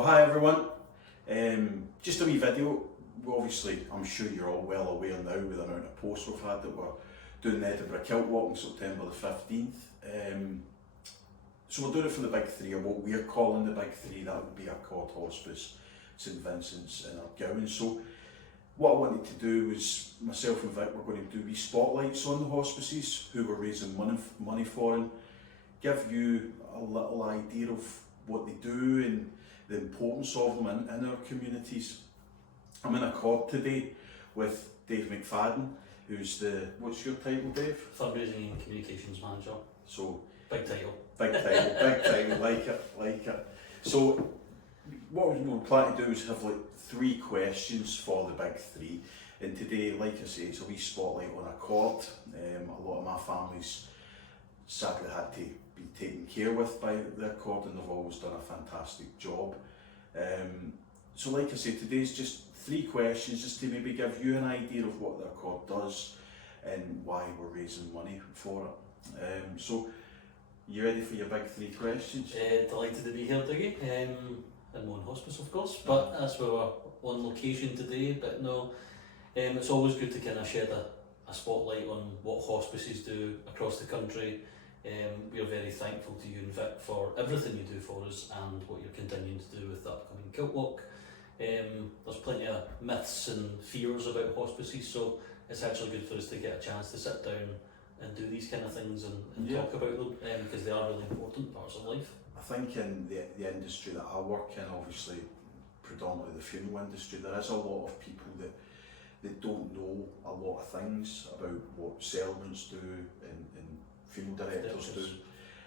Well, hi everyone. Just a wee video. Obviously, I'm sure you're all well aware now with the amount of posts we've had that we're doing the Edinburgh Kiltwalk on September the 15th. So we're doing it for the big three, or what we're calling the big three. That would be ACCORD Hospice, St Vincent's and Ardgowan. So what I wanted to do was, myself and Vic were going to do wee spotlights on the hospices, who we're raising money for, and give you a little idea of what they do and the importance of them in our communities. I'm in ACCORD today with Dave McFadden, who's what's your title, Dave? Fundraising and Communications Manager. So big title. Big title, like it. So what we're planning to do is have like 3 questions for the big three. And today, like I say, it's a wee spotlight on ACCORD. A lot of my family's sadly had to be taken care with by the ACCORD, and they've always done a fantastic job. So like I say, today's just 3 questions just to maybe give you an idea of what the ACCORD does and why we're raising money for it. So you ready for your big 3 questions? Delighted to be here, Dougie. In my own hospice, of course, but as we were on location today, but no, it's always good to kind of shed a spotlight on what hospices do across the country. We are very thankful to you and Vic for everything you do for us and what you're continuing to do with the upcoming Kiltwalk. There's plenty of myths and fears about hospices, so it's actually good for us to get a chance to sit down and do these kind of things and talk about them, because they are really important parts of life. I think in the industry that I work in, obviously predominantly the funeral industry, there is a lot of people that don't know a lot of things about what settlements do and funeral directors do.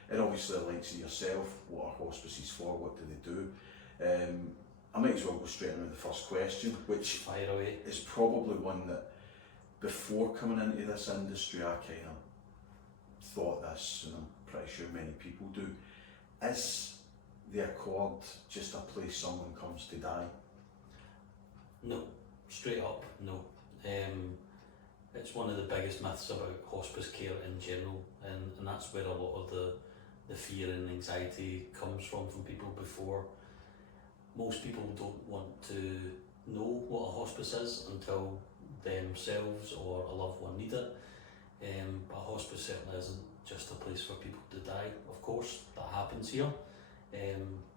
And obviously the likes of yourself, what are hospices for, what do they do? I might as well go straight into the first question, which Fire away. is probably one that before coming into this industry I kind of thought this, and I'm pretty sure many people do. Is the ACCORD just a place someone comes to die? No, straight up, no. It's one of the biggest myths about hospice care in general, and that's where a lot of the fear and anxiety comes from people before. Most people don't want to know what a hospice is until themselves or a loved one need it. But a hospice certainly isn't just a place for people to die. Of course, that happens here,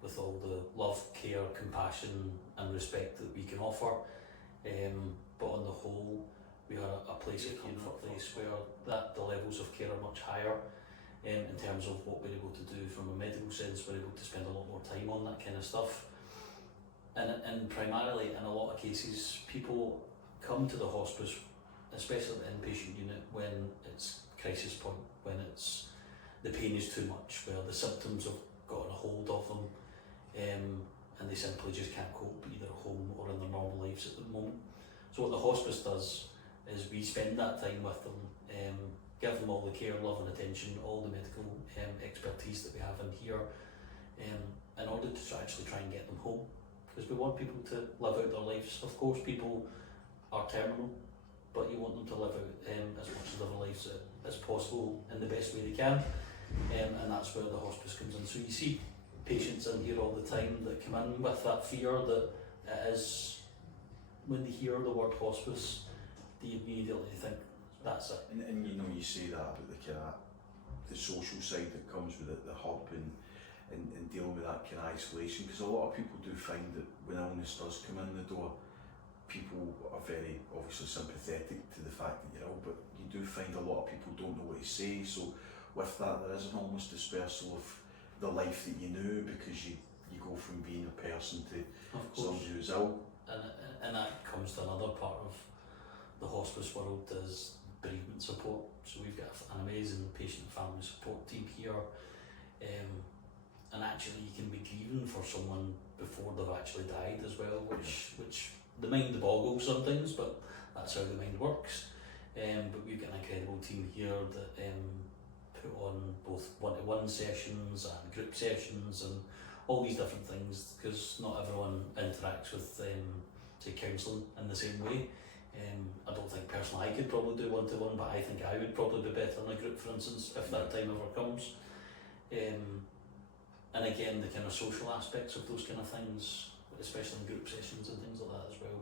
with all the love, care, compassion and respect that we can offer. But on the whole, we are a place of comfort, a place where the levels of care are much higher. In terms of what we're able to do from a medical sense, we're able to spend a lot more time on that kind of stuff. And primarily, in a lot of cases, people come to the hospice, especially the inpatient unit, when it's crisis point, when the pain is too much, where the symptoms have gotten a hold of them, and they simply just can't cope either at home or in their normal lives at the moment. So what the hospice does is we spend that time with them, give them all the care, love and attention, all the medical expertise that we have in here, in order to actually try and get them home. Because we want people to live out their lives. Of course, people are terminal, but you want them to live out as much of their lives as possible in the best way they can, and that's where the hospice comes in. So you see patients in here all the time that come in with that fear that it is, when they hear the word hospice, they immediately think that's it. And you know, you say that about the social side that comes with it, the hub and dealing with that kind of isolation, because a lot of people do find that when illness does come in the door, people are very obviously sympathetic to the fact that you're ill, but you do find a lot of people don't know what to say. So with that, there is an almost dispersal of the life that you knew, because you go from being a person to somebody who's ill. And that comes to another part of the hospice world, is bereavement support. So we've got an amazing patient and family support team here, and actually you can be grieving for someone before they've actually died as well, which the mind boggles sometimes, but that's how the mind works. But we've got an incredible team here that put on both one-to-one sessions and group sessions and all these different things, because not everyone interacts with say counselling in the same way. I don't think personally I could probably do one-to-one, but I think I would probably be better in a group, for instance, if that time ever comes. and again, the kind of social aspects of those kind of things, especially in group sessions and things like that as well.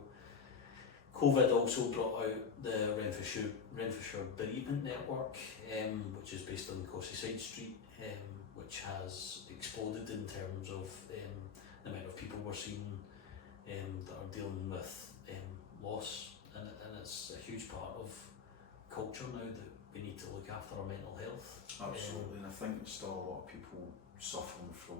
COVID also brought out the Renfrewshire Bereavement Network, which is based on Cossey Side Street, which has exploded in terms of the amount of people we're seeing that are dealing with loss, and it's a huge part of culture now that we need to look after our mental health. Absolutely, and I think there's still a lot of people suffering from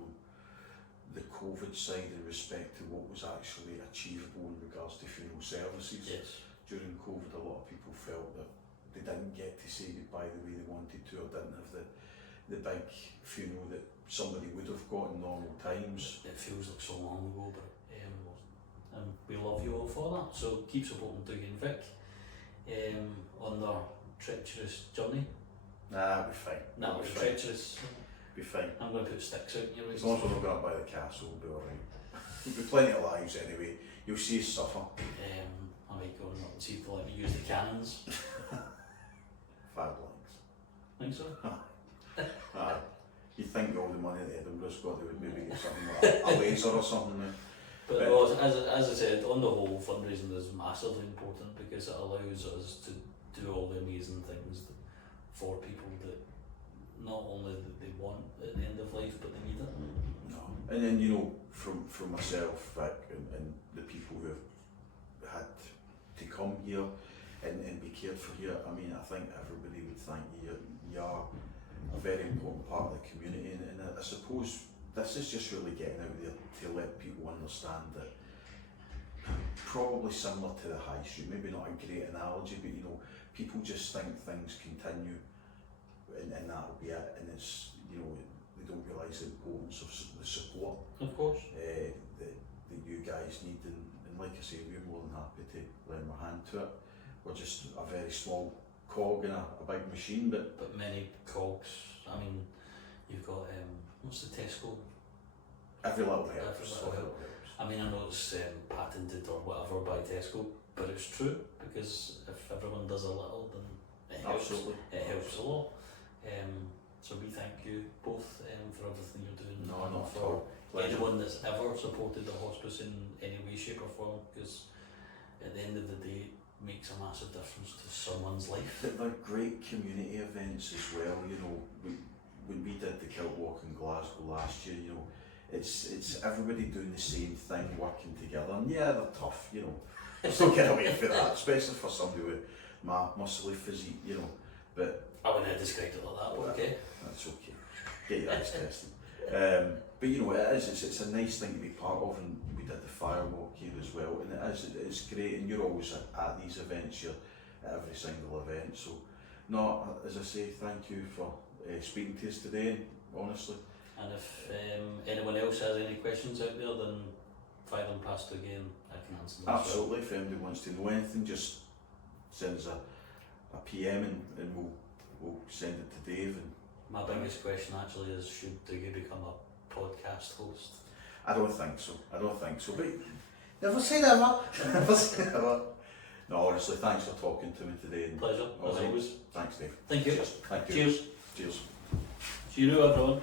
the COVID side in respect to what was actually achievable in regards to funeral services. Yes. During COVID, a lot of people felt that they didn't get to say goodbye the way they wanted to, or didn't have the big funeral that somebody would have got in normal times. It feels like so long ago, but and we love you all for that. So keep supporting Dougie and Vic on their treacherous journey. Nah, we'll be fine. Nah, we're treacherous. Be fine. I'm going to put sticks out in your As long as we're not going up by the castle, we'll be alright. We've got plenty of lives anyway. You'll see us suffer. I might go and see if they'll let me use the cannons. 5 blanks. Think so? Aye. You'd think all the money that Edinburgh's got, they would maybe get something like a laser or something now. But no, as I said, on the whole, fundraising is massively important because it allows us to do all the amazing things for people that not only that they want at the end of life, but they need it. No. And then, you know, from myself, Vic, and the people who have had to come here and be cared for here, I mean, I think everybody would thank you. You are a very important part of the community, and I suppose this is just really getting out there to let people understand that, probably similar to the high street, maybe not a great analogy, but you know, people just think things continue and that'll be it, and it's, you know, they don't realise the importance of the support Of course. that you guys need, and like I say, we're more than happy to lend our hand to it. We're just a very small cog in a big machine, but many cogs. I mean, you've got what's the Tesco? every little helps. Every little helps. I mean, I know it's patented or whatever by Tesco, but it's true, because if everyone does a little, then it helps. Absolutely. It helps a lot. So we thank you both for everything you're doing. No, and not at for all. Pleasure. anyone that's ever supported the hospice in any way, shape or form, because at the end of the day, it makes a massive difference to someone's life. They're great community events as well, you know. When we did the Kiltwalk in Glasgow last year, you know, it's everybody doing the same thing, working together, and yeah, they're tough, you know. Still get away from that, especially for somebody with my muscly physique, you know. But I wouldn't have described it like that, but okay. that's okay. Get your eyes tested. But you know, it's a nice thing to be part of, and we did the firewalk here as well, and it's great, and you're always at these events, you're at every single event. So, no, as I say, thank you for speaking to us today, honestly. And if anyone else has any questions out there, then fire them past again. I can answer them. Absolutely, if anybody wants to know anything, just send us a PM and we'll send it to Dave. And my biggest question actually is, should Dougie become a podcast host? I don't think so, but never say never. Never say never. No, honestly, thanks for talking to me today. And Pleasure, as always. Thanks, Dave. Thank you. Cheers. Thank you. Cheers. Cheers. See you everyone.